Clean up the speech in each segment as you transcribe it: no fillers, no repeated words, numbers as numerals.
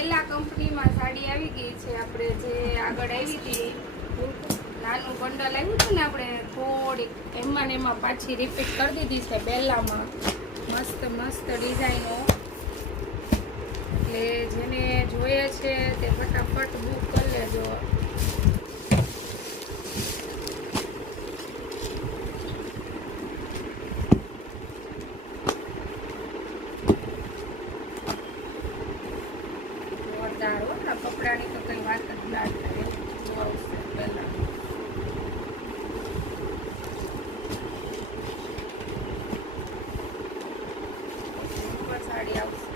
બેલા કંપનીમાં સાડી આવી ગઈ છે. આપણે જે આગળ આવી હતી નાનું બંડલ આવ્યું હતું ને, આપણે થોડીક એમાં ને એમાં પાછી રિપીટ કરી દીધી છે બેલામાં. મસ્ત મસ્ત ડિઝાઇનો. એટલે જેને જોઈએ છે તે ફટાફટ બુક કરી લેજો. કપડાની તો કઈ વાત જ ના થાય. આવશે પહેલા સાડી આવશે.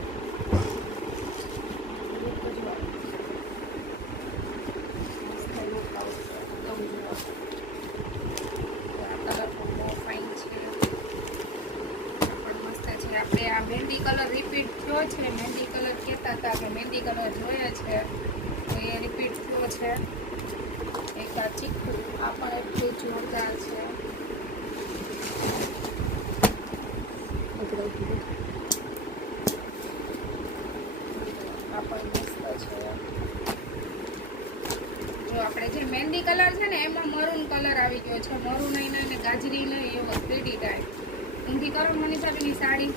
આપણે આ મહેંદી કલર રિપીટ થયો છે. મહેંદી કલર કહેતા હતા કે મહેંદી કલર જોઈએ છે, તો એ રિપીટ થયો છે. એક આ ચીકુ, આ પણ એટલું જોરદાર છે. આ પણ મસ્ત છે. જો આપણે જે મહેંદી કલર છે ને એમાં મરૂન કલર આવી ગયો છે. મરૂન નહીં ને ગાજરી નહીં, એવો 3D ટાઈપ. ઊંધી કરો મનીષાબેનની સાડી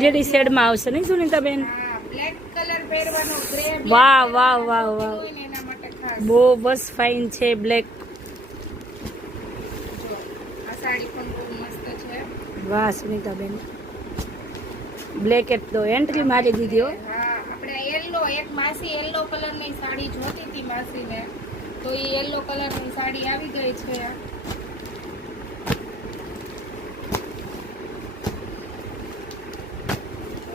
જેડી શેડમાં આવશે નહીં સુનીતાબેન? હા, બ્લેક કલર પહેરવાનો. ગ્રે વાહ વાહ વાહ વાહ, એના માટે ખાસ બહુ બસ ફાઇન છે. બ્લેક. જો આ સાડી પણ બહુ મસ્ત છે. વાહ સુનીતાબેન, બ્લેક એટલો એન્ટ્રી મારી દીધી હો. હા, આપણે યેલો, એક માસી યેલો કલરની સાડી જોતી હતી માસીને, તો એ યેલો કલરની સાડી આવી ગઈ છે.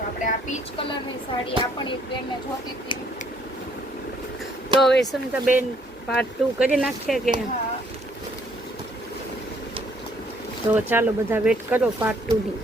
આપણે આ પીચ કલરની સાડી આ પણ એક બેનને જોતી હતી. તો હવે સુનીતાબેન પાર્ટ 2 કરી નાખીએ કે? હા, તો ચાલો બધા વેટ કરો પાર્ટ 2 ની.